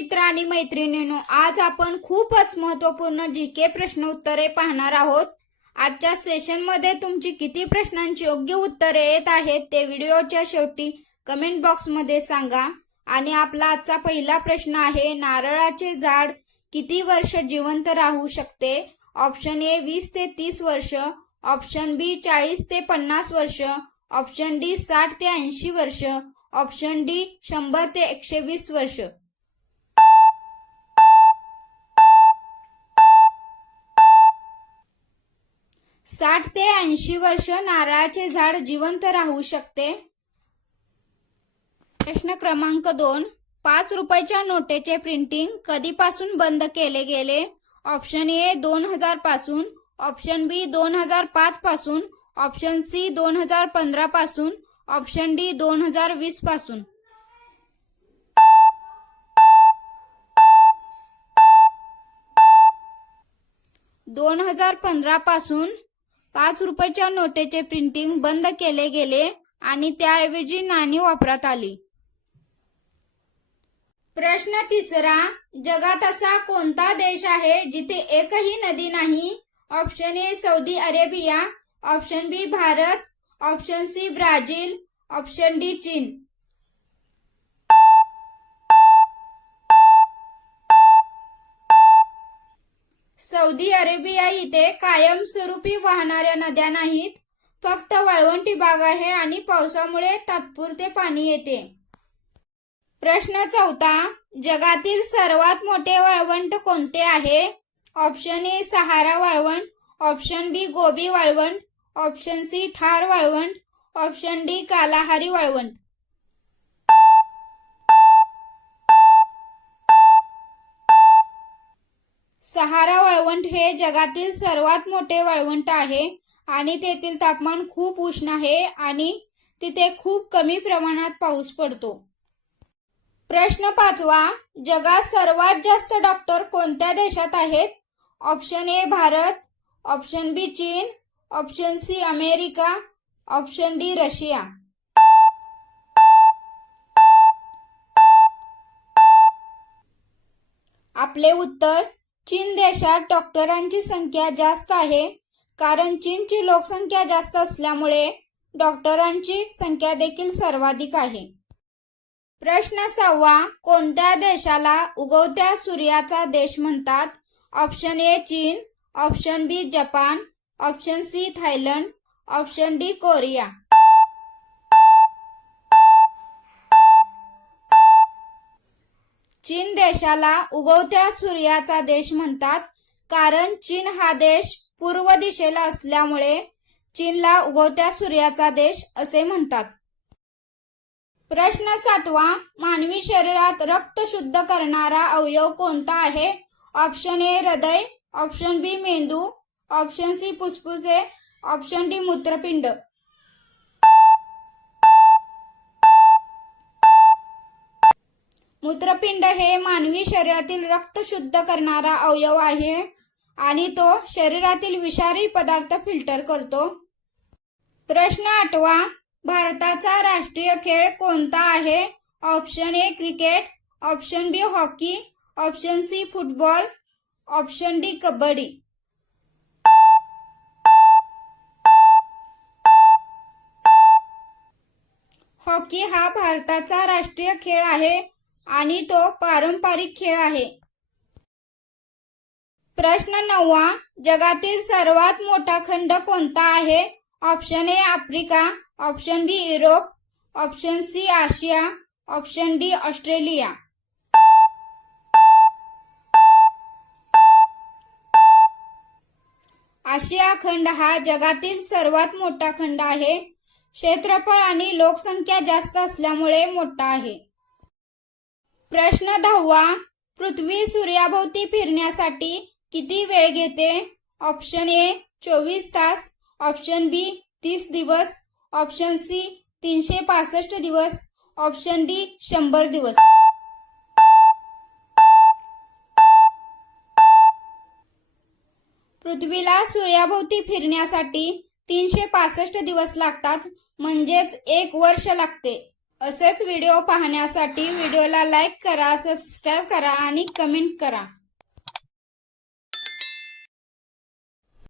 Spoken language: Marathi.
मित्र आणि मैत्रिणींनो, आज आपण खूपच महत्त्वपूर्ण जीके प्रश्न उत्तरे पाहणार आहोत। आजच्या सेशन मध्ये तुमची किती प्रश्नांची योग्य उत्तरे येत आहेत ते व्हिडिओच्या शेवटी कमेंट बॉक्स मध्ये सांगा। आणि आपला आजचा पहिला प्रश्न आहे, नारळाचे झाड किती वर्ष जिवंत राहू शकते? ऑप्शन ए 20 ते 30 वर्ष, ऑप्शन बी 40 ते 50 वर्ष, ऑप्शन डी 60 ते 80 वर्ष, ऑप्शन डी 100 ते 120 वर्ष। 60 ते 80 वर्ष नारळाचे झाड जिवंत राहू शकते। प्रश्न क्रमांक 2, 5 रुपयाच्या नोटेचे प्रिंटिंग कधीपासून बंद केले गेले? ऑप्शन ए 2000 पासून, ऑप्शन बी 2005 पासून, ऑप्शन सी 2015 पासून, ऑप्शन डी 2020 पासून। 2015 पासून 5 रुपयाच्या नोटेचे प्रिंटिंग बंद केले गेले आणि त्याऐवजी नाणी वापरात आली। प्रश्न तिसरा, जगात असा कोणता देश आहे जिथे एकही नदी नाही? Option A Saudi Arabia, option B Bharat, option C Brazil, option D चीन। सौदी अरेबिया इथे कायमस्वरूपी वाहणाऱ्या नद्या नाहीत, फक्त वाळवंटी भाग आहे आणि पावसामुळे तात्पुरते पाणी येते। प्रश्न चौथा, जगातील सर्वात मोठे वाळवंट कोणते आहे? ऑप्शन ए सहारा वाळवंट, ऑप्शन बी गोबी वाळवंट, ऑप्शन सी थार वाळवंट, ऑप्शन डी कालाहारी वाळवंट। सहारा वाळवंट हे जगातील सर्वात मोठे वाळवंट आहे आणि तेथील तापमान खूप उष्ण आहे आणि तिथे खूप कमी प्रमाणात पाऊस पडतो। प्रश्न पाचवा, जगात सर्वात जास्त डॉक्टर कोणत्या देशात आहेत? Option A Bharat, option B चीन, option C America, option D Russia. आपले उत्तर, चीन देशात डॉक्टरांची संख्या जास्त आहे, कारण चीनची लोकसंख्या जास्त असल्यामुळे डॉक्टरांची संख्या देखील सर्वाधिक आहे। प्रश्न 6, कोणत्या देशाला उगवत्या सूर्याचा देश म्हणतात? ऑप्शन ए चीन, ऑप्शन बी जपान, option C Thailand, option D Korea. चीन देशाला उगवत्या सूर्याचा देश म्हणतात, कारण चीन हा देश पूर्व दिशेला असल्यामुळे चीनला उगवत्या सूर्याचा देश असे म्हणतात। प्रश्न 7, मानवी शरीरात रक्त शुद्ध करणारा अवयव कोणता आहे? ऑप्शन ए हृदय, ऑप्शन बी मेंदू, ऑप्शन सी फुफ्फुसे, ऑप्शन डी मूत्रपिंड। मूत्रपिंड हे मानवी शरीरातील रक्त शुद्ध करणारा अवयव आहे आणि तो शरीरातील विषारी पदार्थ फिल्टर करतो। प्रश्न 8, भारताचा राष्ट्रीय खेळ कोणता आहे? Option A cricket, option B hockey, option C football, option D kabaddi. Hockey हा भारताचा राष्ट्रीय खेळ आहे आणि तो पारंपरिक खेळ आहे। प्रश्न 9, जगातील सर्वात मोठा खंड कोणता आहे? Option A Africa, option B Europe, option C Asia, option D Australia. Asia खंड हा जगातील सर्वात मोठा खंड आहे, क्षेत्रफळ आणि लोकसंख्या जास्त असल्यामुळे मोठा आहे। प्रश्न 10, पृथ्वी सूर्याभोवती फिरण्यासाठी किती वेळ घेते? ऑप्शन ए 24 तास, ऑप्शन बी 30 दिवस, ऑप्शन सी 365 दिवस, ऑप्शन डी 100 दिवस। पृथ्वीला सूर्याभोवती फिरण्यासाठी 365 दिवस लागतात, म्हणजेच 1 वर्ष लागते। असेच व्हिडिओ पाहण्यासाठी व्हिडिओला लाईक करा, सबस्क्राईब करा आणि कमेंट करा.